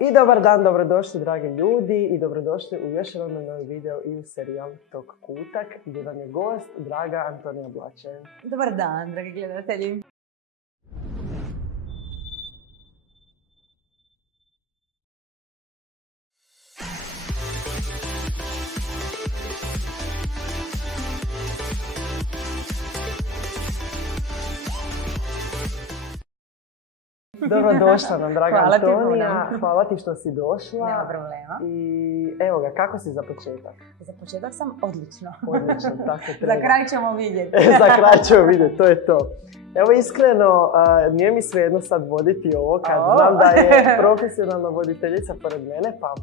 I dobar dan, dobrodošli dragi ljudi i dobrodošli u još jedan novi video i u serijal Tok Kutak gdje vam je gost draga Antonija Blače. Dobar dan, dragi gledatelji. Dobrodošla nam, draga Hvala ti Antonija. Hvala ti što si došla. Nema problema. I evo ga, kako si za početak? Za početak sam odlično. Odlično, tako treba. Za kraj ćemo vidjeti. Za kraj ćemo vidjeti, to je to. Evo iskreno, nije mi svejedno sad voditi ovo kad znam da je profesionalna voditeljica pored mene, pa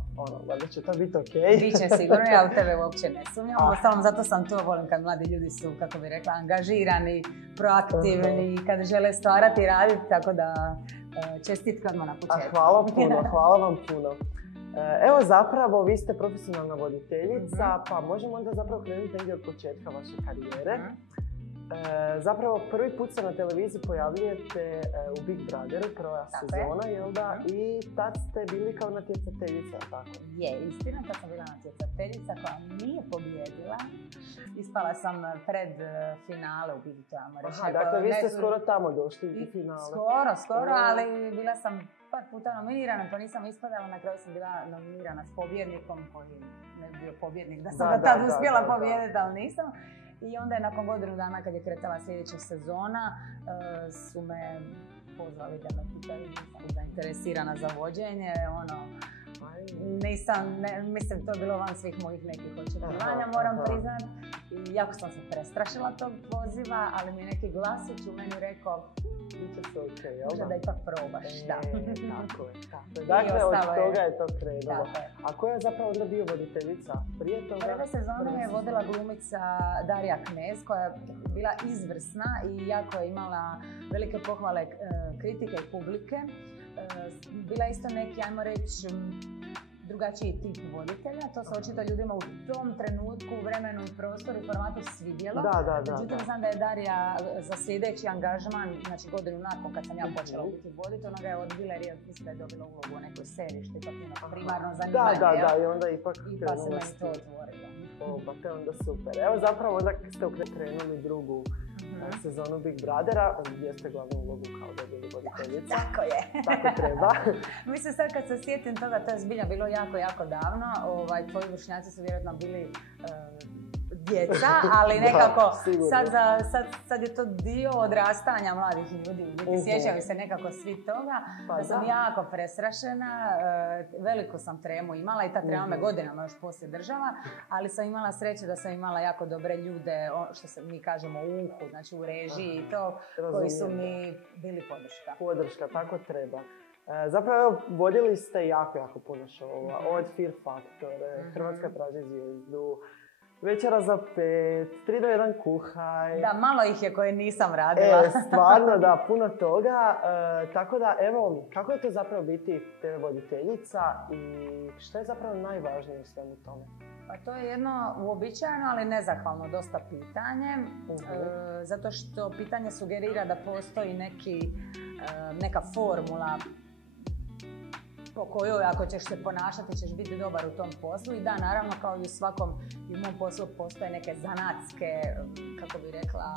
valjda će to biti okej. Biće sigurno, ja u tebe uopće ne sumnjam. Uostalom, zato sam to volim kad mladi ljudi su, kako bi rekla, angažirani, proaktivni, kad žele stvarati i raditi, tako da čestitka odmah na početku. Hvala puno, hvala vam puno. Evo zapravo, vi ste profesionalna voditeljica, pa možemo onda zapravo krenuti negdje od početka vaše karijere. Zapravo prvi put se na televiziji pojavljujete u Big Brotheru, prva sezona, jel da? I tad ste bili kao natjecateljica, tako? Je, istina, tad sam bila natjecateljica koja nije pobijedila. Ispala sam pred finale u Big Brotheru. Dakle, vi ste skoro tamo došli u finale. Skoro, ali bila sam par puta nominirana, pa nisam ispadala, na kraju sam bila nominirana s pobjednikom koji ne bi bio pobjednik, da sam ga tad uspjela pobijediti, ali nisam. I onda je nakon godinu dana kad je kretala sljedeća sezona su me pozvali da me pitaju, nisam zainteresirana za vođenje, mislim to je bilo van svih mojih nekih očekivanja, moram priznati. I jako sam se prestrašila tog poziva, ali mi je neki glasić u meni rekao možda da ipak probaš, da. Tako je. Dakle, od toga je to krenulo. A koja je zapravo onda bio voditeljica prije toga? Prve sezone je vodila glumica Darija Knez, koja je bila izvrsna i jako je imala velike pohvale kritike i publike. Bila isto neki, ajmo reći, drugačiji tip voditelja. To se očito ljudima u tom trenutku, vremenu i prostoru i formatu svidjelo. Međutim, znam da je Darija za sljedeći angažman, znači godinu nakon kad sam ja počela biti voditi, ona ga je odbila jer mislim da je dobila ulogu u nekoj seriji, što je ipak ima primarno zanimanje. Da, i onda ipak pa se meni to otvorilo. Pa to je onda super. Evo zapravo onda ste krenuli drugu sezonu Big Brothera, gdje ste glavnu ulogu kao dobili voditeljica. Tako je. Tako treba. Mislim sad kad se sjetim toga, to je zbilja bilo jako davno. Tvoji vršnjaci su vjerojatno bili djeca, ali nekako sad je to dio odrastanja mladih ljudi. Sjećaju se nekako svi toga. Da sam jako prestrašena, veliku sam tremu imala i ta trema me godinama još poslije držala, ali sam imala sreće da sam imala jako dobre ljude, što mi kažemo u uhu, znači u režiji i to, koji su mi bili podrška. Podrška, tako treba. Zapravo, vodili ste jako puno šovova, od Fear Factor, Hrvatska traži zvijezdu, Večera za 5, 3 do 1 kuhaj. Da, malo ih je koje nisam radila. Stvarno, da, puno toga. Tako da, evo, kako je to zapravo biti TV voditeljica i što je zapravo najvažnije u svemu tome? Pa to je jedno uobičajeno, ali nezahvalno dosta pitanje. Zato što pitanje sugerira da postoji neka formula po kojoj ako ćeš se ponašati ćeš biti dobar u tom poslu. I da, naravno, kao i u svakom i u mom poslu postoje neke zanatske, kako bi rekla,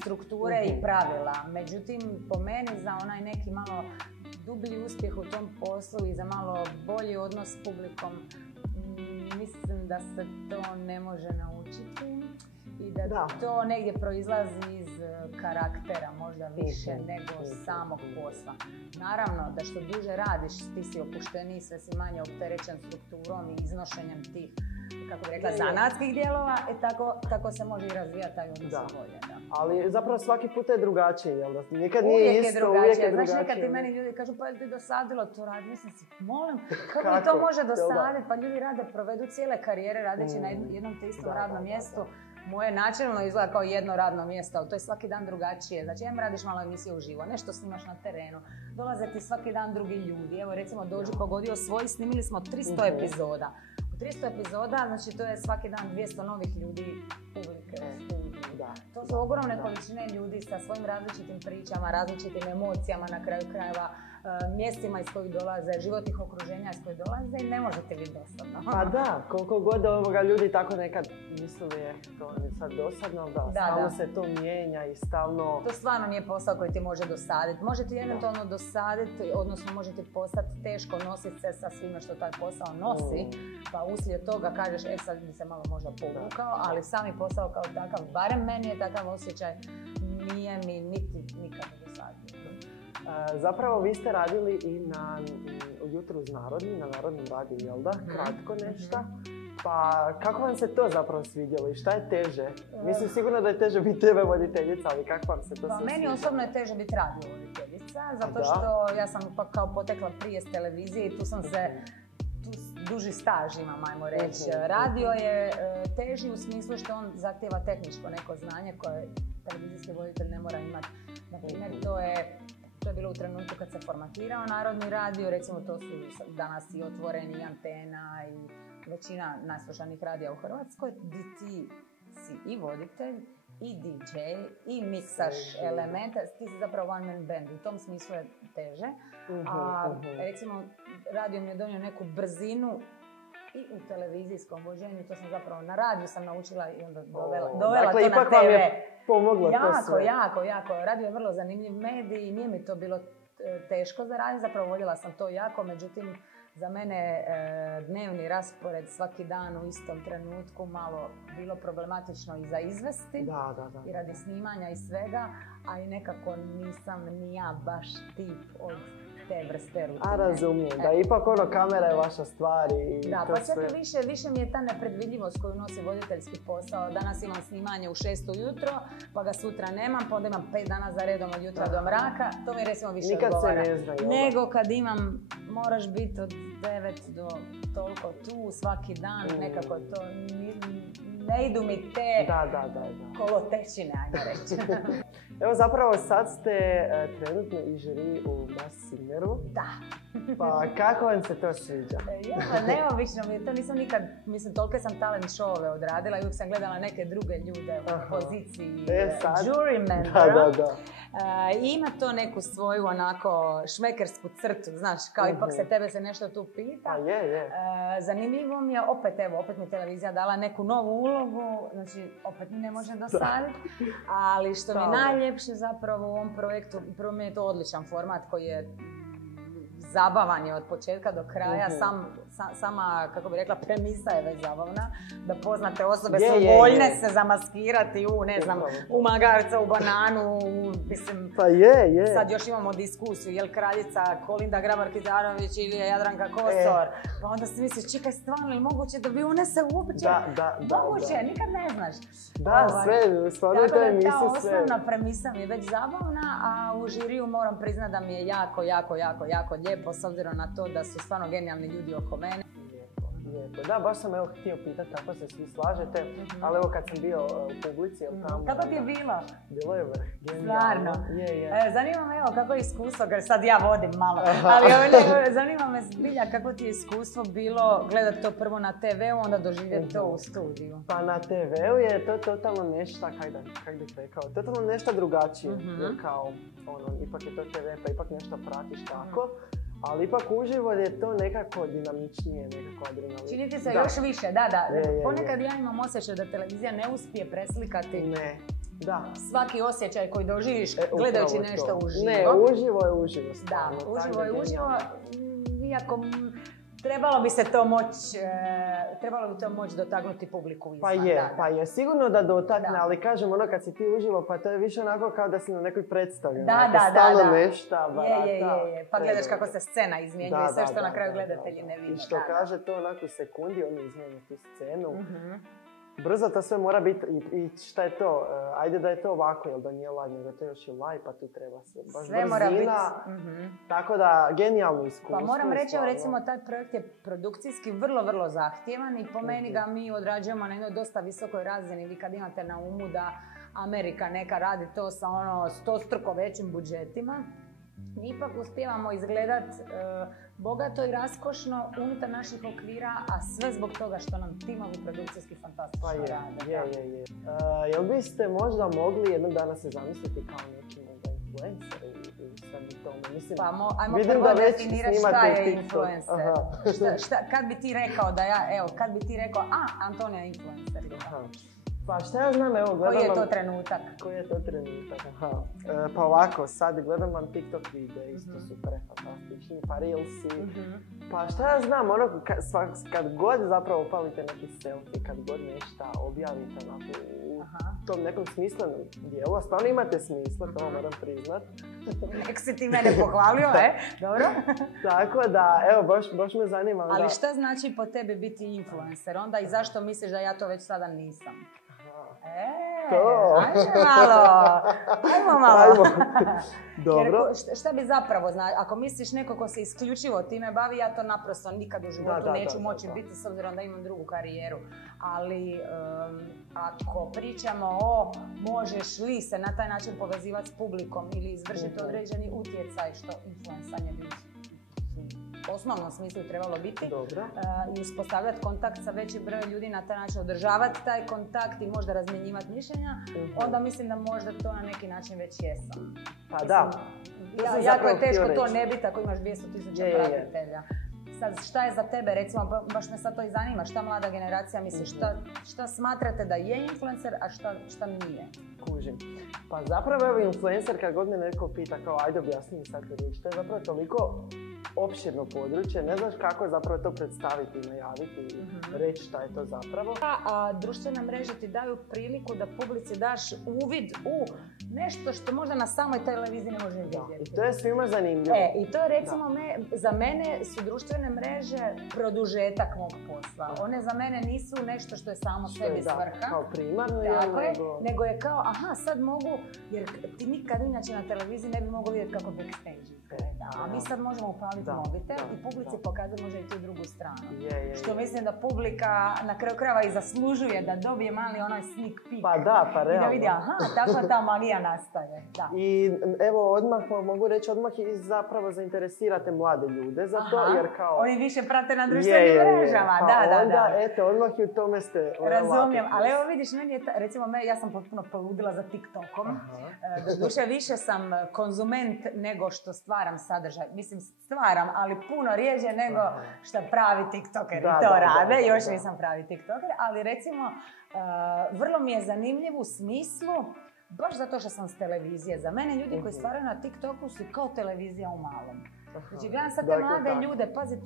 strukture i pravila. Međutim, po meni za onaj neki malo dublji uspjeh u tom poslu i za malo bolji odnos s publikom, mislim da se to ne može naučiti i da to negdje proizlazi iz karaktera, možda više nego samog posla. Naravno da što duže radiš, ti si opušteniji, sve si manje opterećen strukturom i iznošenjem tih, kako bi rekla, zanatskih dijelova, tako se može i razvijati taj odnos volje. Ali zapravo svaki put je drugačije, jel da? Nikad nije isto, uvijek je drugačije. Znaš, nekad ti meni ljudi kažu, pa je li ti dosadilo to raditi? Mislim si, molim, kako mi to može dosaditi? Pa ljudi provedu cijele karijere radeći na jednom te istom radnom mjestu. Moje načelno izgleda kao jedno radno mjesto, ali to je svaki dan drugačije. Znači, radiš malo emisije uživo, nešto snimaš na terenu, dolaze ti svaki dan drugi ljudi. Evo, recimo, Dođi pogodio svoj, snimili smo 300 epizoda. U 300 epizoda, znači to je svaki dan 200 novih ljudi publike u studiju. To su ogromne količine ljudi sa svojim različitim pričama, različitim emocijama, na kraju krajeva mjestima iz kojih dolaze, životnih okruženja iz kojih dolaze i ne možete biti dosadno. Pa da, koliko god ljudi tako nekad mislili je to je sad dosadno, stalno se to mijenja i stalno... To stvarno nije posao koji ti može dosaditi. Može ti eventualno dosaditi, odnosno može ti postati teško nositi se sa svime što taj posao nosi, pa uslijed toga kažeš, sad bi se malo možda povukao, ali sami posao kao takav, barem meni je takav osjećaj, nije mi nikad dosadio. Zapravo vi ste radili i Jutro uz Narodni, na Narodnom radiju, jel da? Kratko nešto. Pa kako vam se to zapravo svidjelo i šta je teže? Mislim sigurno da je teže biti TV voditeljica, ali kako vam se to sve svidjelo? Meni osobno je teže biti radio voditeljica, zato što ja sam ipak kao potekla prije s televizije i tu duži staž imam, ajmo reći. Radio je teži u smislu što on zahtijeva tehničko neko znanje koje televizijski voditelj ne mora imati. Naprimjer, to je bilo u trenutku kad se formatirao Narodni radio, recimo to su danas i Otvoreni, i Antena i većina najslušanih radija u Hrvatskoj, gdje ti si i voditelj, i DJ, i miksaš elemente, ti si zapravo one man band, u tom smislu je teže. A recimo, radio mi je donio neku brzinu i u televizijskom vođenju, to sam zapravo na radiju sam naučila i onda dovela dakle, to na TV. Ipak vam je pomoglo to sve. Jako. Radio je vrlo zanimljiv medij i nije mi to bilo teško za raditi, zapravo voljela sam to jako, međutim za mene dnevni raspored svaki dan u istom trenutku malo bilo problematično i za izvesti i radi snimanja i svega, a i nekako nisam ni ja baš tip od te vrste rutine. A razumijem, da ipak kamera je vaša stvar i da, to sve. Da, pa više mi je ta nepredvidljivost koju nosi voditeljski posao. Danas imam snimanje u 6 ujutro, pa ga sutra nemam, pa onda imam 5 dana za redom od jutra do mraka. To mi recimo više odgovara. Nikad se ne zna. Nego kad imam, moraš biti od 9 do toliko tu svaki dan, nekako to ne idu mi te kolotečine, ajmo reći. Evo zapravo sad ste trenutno i žiri u Masked Singeru. Da. Pa kako vam se to sviđa? Neobično mi je to, nisam nikad, mislim, tolike sam talent showove odradila i uvijek sam gledala neke druge ljude u poziciji jury member. Da. Ima to neku svoju onako šmekersku crtu, znaš, kao ipak se tebe se nešto tu pita. A je. Zanimljivo mi je, opet mi televizija dala neku novu ulogu, znači opet mi ne može dosaditi, ali što mi je najljepše zapravo u ovom projektu, prvo mi je to odličan format koji je zabavan je od početka do kraja, sama, kako bi rekla, premisa je već zabavna, da poznate osobe su voljne se zamaskirati u magarca, u bananu, mislim, pa je. Sad još imamo diskusiju, je li kraljica Kolinda Grabar-Kitarović ili je Jadranka Kosor, pa onda si misliš, čekaj, stvarno, je li moguće da vi une se uopće? Moguće, nikad ne znaš. Da, sve, stvarno to je misli sve. Ta osnovna premisa mi je već zabavna, a u žiriju moram priznati da mi je jako lijepo, s obzirom na to da su stvarno genijalni ljudi oko mene. Lijepo. Da, baš sam htio pitati kako se svi slažete, ali evo kad sam bio u publici, tamo... Kako ti je bilo? Bilo je vrh, genijalno. Stvarno? Je. Zanima me, kako je iskustvo, jer sad ja vodim malo, ali zanima me zbilja kako ti je iskustvo bilo gledati to prvo na TV-u, onda doživjeti to u studiju. Pa na TV-u je to totalno nešto, kak bih rekao, totalno nešto drugačije, jer kao, ipak je to TV, pa ipak nešto pratiš tako. Ali ipak uživo je to nekako dinamičnije, nekako adrenalin. Čini ti se još više, da. Ponekad ja imam osjećaj da televizija ne uspije preslikati svaki osjećaj koji doživiš gledajući nešto uživo. Ne, uživo je uživo. Da, uživo je uživo, iako trebalo bi to moći dotaknuti publiku izvan. Pa je, sigurno da dotakne, ali kažem kad si ti uživo, pa to je više onako kao da si na nekoj predstavi. Da. Stalno nešta, barata. Je. Pa gledaš kako se scena izmjenjuje i sve što na kraju gledatelji ne vide. I što kaže to onako sekundi, oni izmijenju tu scenu. Brzo to sve mora biti i šta je to? Ajde da je to ovako, jel da nije live, nego to još i live, pa tu treba sve. Baš sve mora biti. Tako da, genijalno iskustvo. Pa moram reći, recimo, taj projekt je produkcijski vrlo zahtjevan i po meni ga mi odrađujemo na jednoj dosta visokoj razini. Vi kad imate na umu da Amerika neka radi to sa 100-struko većim budžetima, mi ipak uspijevamo izgledat bogato i raskošno unutar naših okvira, a sve zbog toga što nam timovi produkcijski fantastično rade. Je. Jel biste možda mogli jednog dana se zamisliti kao neki možda influencer u svemu tome? Mislim, pa ajmo vidim prvo da već definirati snimate šta je TikTok. influencer. Kad bi ti rekao da kad bi ti rekao, Antonija je influencer. Pa šta ja znam, evo gledam Koji je to trenutak? Koji je to trenutak, Pa ovako, sad gledam vam TikTok videe, isto su prefantastični, pa Reelsi. Pa šta ja znam, ono, kad god zapravo upalite neki selfie, kad god nešto objavite u tom nekom smislenom dijelu, a stvarno imate smisla, to moram priznat. Nek si ti mene pohvalio, dobro? Tako da, evo, baš me zanima. Ali šta znači po tebi biti influencer onda i zašto misliš da ja to već sada nisam? Ajmo malo. Dobro. Jer šta bi zapravo znači, ako misliš neko ko se isključivo time bavi, ja to naprosto nikad u životu neću moći biti s obzirom da imam drugu karijeru. Ali ako pričamo o možeš li se na taj način povezivati s publikom ili izvršiti određeni utjecaj, što influencanje bi u osnovnom smislu trebalo biti, i uspostavljati kontakt sa većim brojem ljudi, na taj način održavati taj kontakt i možda razmjenjivati mišljenja, onda mislim da možda to na neki način već jesam. Pa da. Jako je teško to ne biti ako imaš 200,000 pratitelja. Sad, šta je za tebe, recimo, baš me sad to i zanima, šta mlada generacija misli, šta smatrate da je influencer, a šta nije? Kužim. Pa zapravo evo influencer, kad god me neko pita kao ajde objasni mi sad riječ, to je zapravo toliko opširno područje, ne znaš kako je zapravo to predstaviti i najaviti i reći šta je to zapravo. A društvene mreže ti daju priliku da publici daš uvid u nešto što možda na samoj televiziji ne može vidjeti. I to je svima zanimljivo. I to je recimo, za mene su društvene mreže produžetak mog posla. One za mene nisu nešto što je samo sebi svrha. Kao primarno nego je kao, sad mogu, jer ti nikad inače na televiziji ne bi mogao vidjeti kako backstage izgleda. A mi sad možemo upaliti mobitel i publici pokazati možda i tu drugu stranu. Što mislim da publika na kraju krajeva i zaslužuje da dobije mali onaj sneak peek. Pa da, pa realno. I da vidi, tako ta magija nastaje. I evo, mogu reći odmah i zapravo zainteresirate mlade ljude za to, jer kao... Oni više prate na društvenim mrežama, da. Onda, eto, odmah i u tome ste... Razumijem, ali evo vidiš, meni je, recimo, ja sam potpuno poludila za TikTokom. Doduše, više sam konzument nego što stvaram sadržaj. Mislim, stvaram, ali puno rijeđe nego što pravi tiktokeri to rade. Još nisam pravi tiktoker, ali recimo, vrlo mi je zanimljiv u smislu, baš zato što sam s televizije. Za mene ljudi koji stvaraju na TikToku su kao televizija u malom. Znači, gledam sad te mlade ljude, pazi,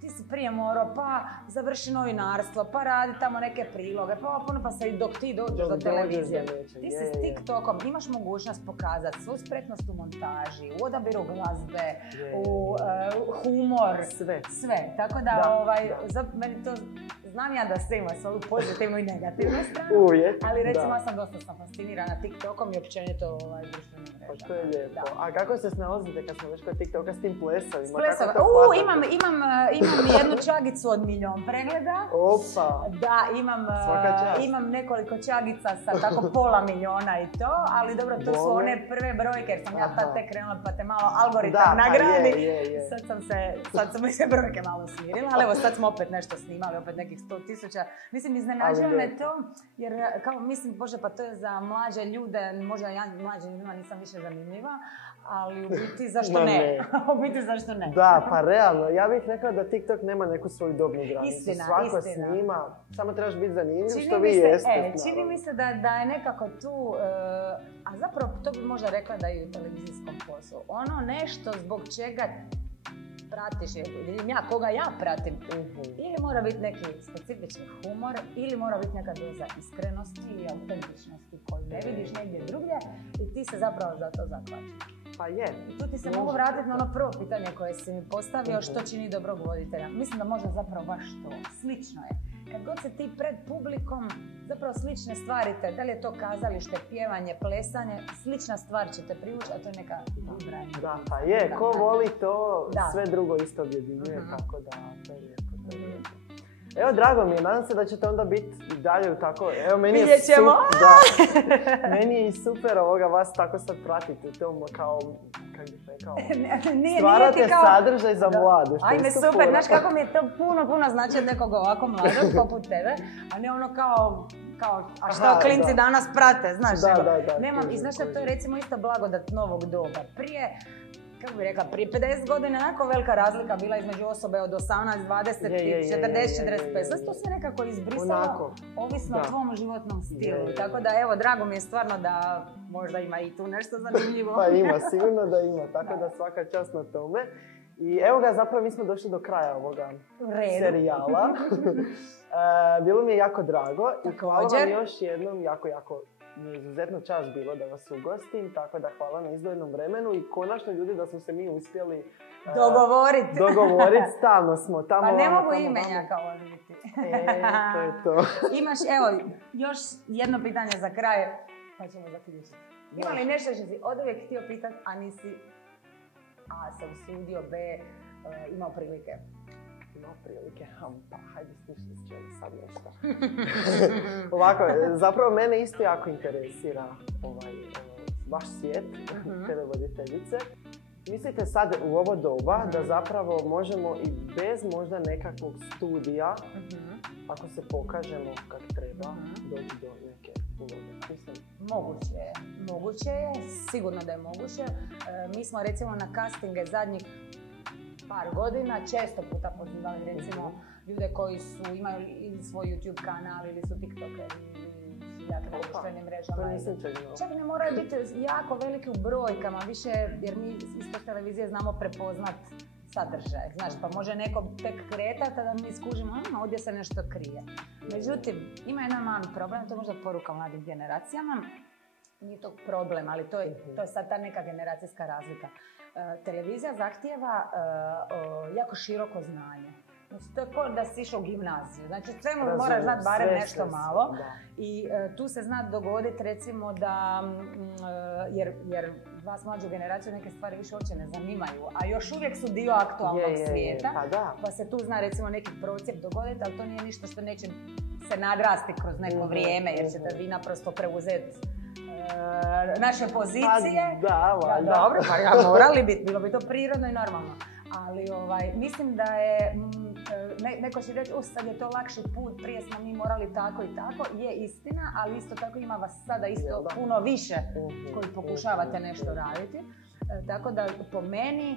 ti si prije morao, pa završi novinarstvo, pa radi tamo neke priloge, pa se i dok ti dođeš do televizije. Ti si s TikTokom, imaš mogućnost pokazati svoju spretnost u montaži, u odabiru glazbe, u humor, sve. Tako da, meni to, znam ja da sve ima svoju pozitivnu i negativnu stranu, ali recimo ja sam dosta fascinirana TikTokom i općenito društvenim mrežama. To je lijepo. A kako se snalazite kad smo već kod TikToka s tim plesovima? Imam jednu čagicu od 1.000.000 pregleda. Opa! Da, imam nekoliko čagica sa tako 500.000 i to, ali dobro, to su one prve brojke, jer sam ja tad tek krenula pa te malo algoritam nagradi. Sad su mi se brojke malo smirila, ali evo sad smo opet nešto snimali, opet nekih 100.000. Mislim, iznenađuje me to, jer kao mislim, bože, pa to je za mlađe ljude, možda ja mlađim ljudima nisam više zanimljiva, ali u biti zašto ne? U biti zašto ne? Da, pa realno. Ja bih rekla da TikTok nema neku svoju dobnu granicu. Svako snima, samo trebaš biti zanimljiv što vi jeste. Čini mi se da je nekako tu, a zapravo to bi možda rekla da je u televizijskom poslu. Ono nešto zbog čega pratiš, vidim ja koga ja pratim, ili mora biti neki specifični humor, ili mora biti neka doza iskrenosti i autentičnosti koju ne vidiš negdje drugdje i ti se zapravo za to zakvačiš. Pa je. I tu ti se mogu vratiti na ono prvo pitanje koje si mi postavio, što čini dobrog voditelja. Mislim da možda zapravo baš to. Slično je. Kad god se ti pred publikom, zapravo slične stvari te, da li je to kazalište, pjevanje, plesanje, slična stvar će te privući, a to je neka dobra. Da, pa je. Ko voli to, sve drugo isto objedinjuje, tako da to je lijepo, to je lijepo. Evo, drago mi je, nadam se da ćete onda biti dalje u tako, evo, meni je i super vas tako sad pratiti u tom kao, kako bih rekao, stvarate sadržaj za mladu. Ajme, super, znaš kako mi je to puno znači od nekog ovako mladog poput tebe, a ne ono kao, a što klinci danas prate, znaš. Da. I znaš što, to je recimo isto blagodat novog doba. Prije kako bi rekla, prije 50 godina onako velika razlika bila između osobe od 18, 20 i 40, 45. Sve to se nekako izbrisalo, ovisno o tvom životnom stilu. Tako da evo, drago mi je stvarno da možda ima i tu nešto zanimljivo. Pa ima, sigurno da ima, tako da svaka čast na tome. I evo ga, zapravo mi smo došli do kraja ovoga serijala. Bilo mi je jako drago i hvala vam još jednom, jako mi je izuzetno čast bilo da vas ugostim, tako da hvala na izdvojenom vremenu i konačno ljudi da smo se mi uspjeli dogovoriti, stalno smo tamo. Pa ne mogu imenjaka odbiti. To je to. Imaš, evo, još jedno pitanje za kraj, pa ćemo zaključiti. Ima li nešto što si od uvijek htio pitati, a nisi A se usudio, B imao prilike? Imao prilike, pa hajde smišli s čeli sad nešto. Ovako, zapravo mene isto jako interesira vaš svijet, televoditeljice. Mislite sad u ovo doba da zapravo možemo i bez možda nekakvog studija, ako se pokažemo kak treba, doći do neke uloge? Moguće je, sigurno da je moguće. Mi smo recimo na castinge zadnjih par godina često puta pozivali recimo ljude koji imaju ili svoj YouTube kanal ili su TikTokeri ili jako na društvenim mrežama. Čak ne moraju biti jako veliki u brojkama, više jer mi isto s televizije znamo prepoznat sadržaj. Znaš, pa može neko tek kretati, a da mi skužimo, ovdje se nešto krije. Međutim, ima jedan mali problem, to je možda poruka mladim generacijama. Nije to problem, ali to je sad ta neka generacijska razlika. Televizija zahtijeva jako široko znanje. Znači, to je kao da si išao u gimnaziju. Znači, svemu moraš znati barem nešto malo. I tu se zna dogoditi, recimo, da, jer vas mlađu generaciju neke stvari više uopće ne zanimaju, a još uvijek su dio aktualnog svijeta. Pa se tu zna, recimo, neki procijep dogoditi, ali to nije ništo što neće se nadrasti kroz neko vrijeme, jer ćete vi naprosto preuzeti naše pozicije. Dobro, pa morali biti, bilo bi to prirodno i normalno. Ali mislim da je, neko će reći, sad je to lakši put, prije smo mi morali tako i tako, je istina, ali isto tako ima vas sada isto puno više koji pokušavate nešto raditi. Tako da po meni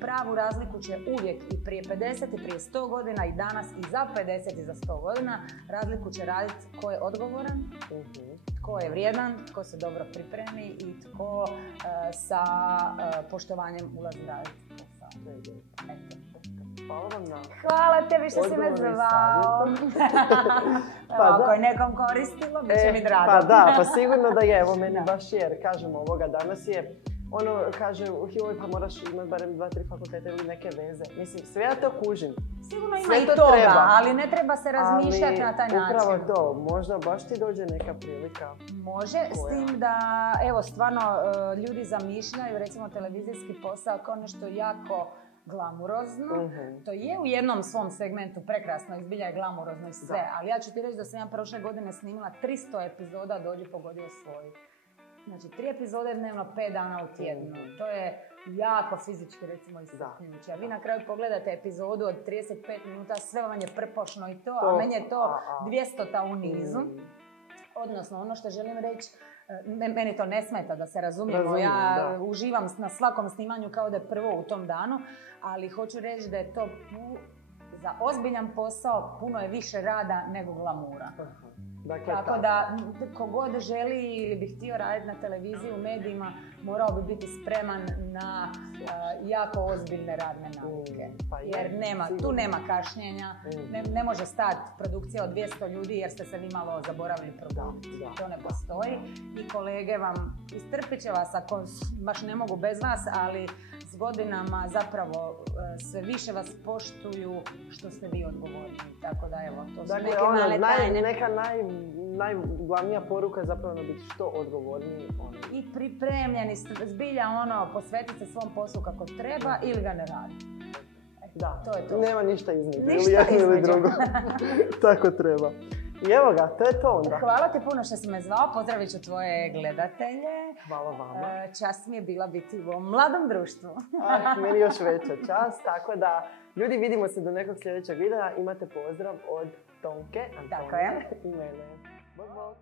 pravu razliku će uvijek i prije 50 i prije 100 godina i danas i za 50 i za 100 godina razliku će raditi tko je odgovoran, tko je vrijedan, tko se dobro pripremi i tko sa poštovanjem ulazi raditi posao. Hvala vam na hvala tebi što si me zvao. Ako je nekom koristilo, bit će mi drago. Pa da, pa sigurno da je. Evo meni baš jer, kažem ovoga, danas je kaže, pa moraš imati barem 2-3 fakultete ili neke veze. Mislim, sve ja to kužim. Sigurno ima i toga, ali ne treba se razmišljati na taj način. Upravo to, možda baš ti dođe neka prilika. Može, s tim da, evo, stvarno, ljudi zamišljaju, recimo, televizijski posao kao nešto jako glamurozno. To je u jednom svom segmentu prekrasno, izbilja je glamurozno i sve, ali ja ću ti reći da sam ja prošle godine snimila 300 epizoda Dođi pogodio svoj. Znači, 3 epizode dnevno, 5 dana u tjednu. To je jako fizički, recimo, istaknuće. A vi na kraju pogledate epizodu od 35 minuta, sve vam je prpošno i to, a meni je to 200-ta u nizu. Odnosno, ono što želim reći, meni to ne smeta da se razumijemo. Ja uživam na svakom snimanju kao da je prvo u tom danu, ali hoću reći da je to za ozbiljan posao puno je više rada nego glamura. Tako da, kogod želi ili bi htio raditi na televiziji, u medijima, morao bi biti spreman na jako ozbiljne radne navike. Jer tu nema kašnjenja, ne može stati produkcija od 200 ljudi jer ste se vi malo zaboravili produkciju. To ne postoji i kolege vam istrpit će vas ako baš ne mogu bez vas, ali s godinama zapravo sve više vas poštuju što ste vi odgovorni. Tako da evo, to su neke male tajne. Neka najglavnija poruka je zapravo biti što odgovorniji. I pripremljeni, zbilja posvetiti se svom poslu kako treba ili ga ne radi. Da, to je to. Nema ništa između, ili jedno ili drugo. Tako treba. I evo ga, to je to onda. Hvala ti puno što si me zvao, pozdravit ću tvoje gledatelje. Hvala vama. Čast mi je bila biti u ovom mladom društvu. Meni još veća čast, tako da ljudi vidimo se do nekog sljedećeg videa. Imate pozdrav od Tonke, Antonije i mene. Bog, bog.